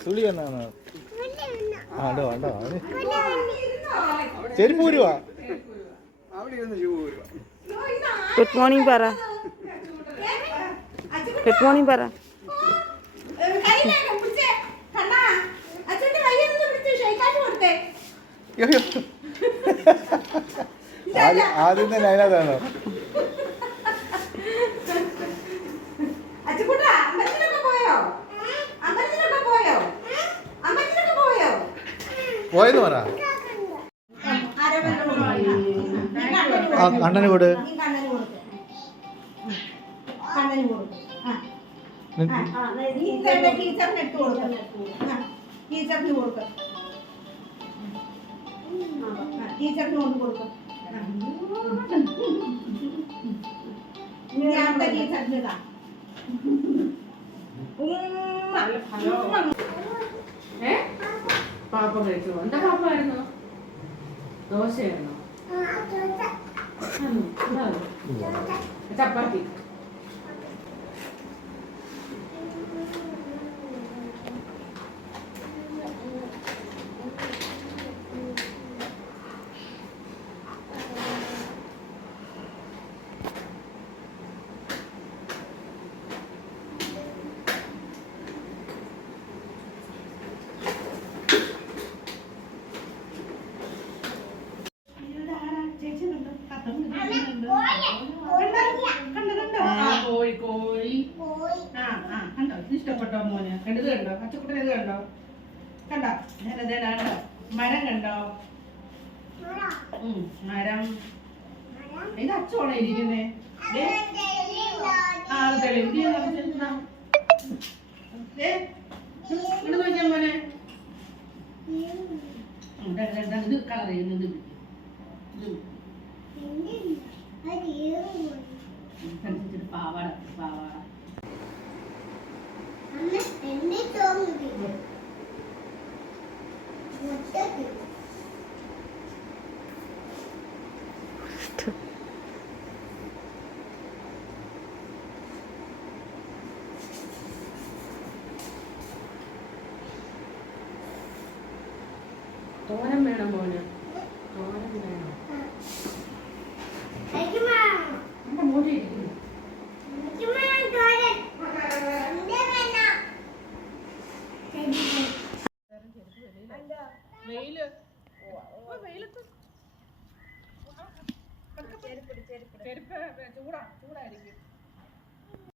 സുളി എന്നാണ് ചെരുപ്പ് good morning പറ. ഗുഡ് മോർണിംഗ് പറ. ആദ്യം തന്നെ അതിനകത്താണോ. പോയെന്ന് പറ. ആ കണ്ണന് കൂട്. ടീച്ചറിന് ഇട്ട് കൊടുക്കാം ടീച്ചറിന് കൊടുക്കാം ടീച്ചറിന് കൊണ്ട് കൊടുക്കും ഞാൻ ടീച്ചറിന് ഇതാ. ഉമ്മ. ഉമ്മ. ഏ? പാപ്പ കഴിച്ചു? എന്താ പാപ്പായിരുന്നു? ദോശയായിരുന്നോ? ചപ്പാത്തി ആ, കോഴി കോഴി ആ ആ. കണ്ടോ? ഇഷ്ടപ്പെട്ടോ മോന്? കണ്ടോ ഇത് കണ്ടോ? പച്ചക്കുട്ടൻ ഇത് കണ്ടോ? കണ്ടോ? ഞാൻ ദേ കണ്ടോ? മരം കണ്ടോ? മരം. ഇത് അച്ചോണേ ഇരിക്കുന്നേ? ആ അത് തോരൻ വേണം മോന് വെയിൽ. വെയിലത്ത് ചെരുപ്പ് ചൂടാ ചൂടായിരിക്കും.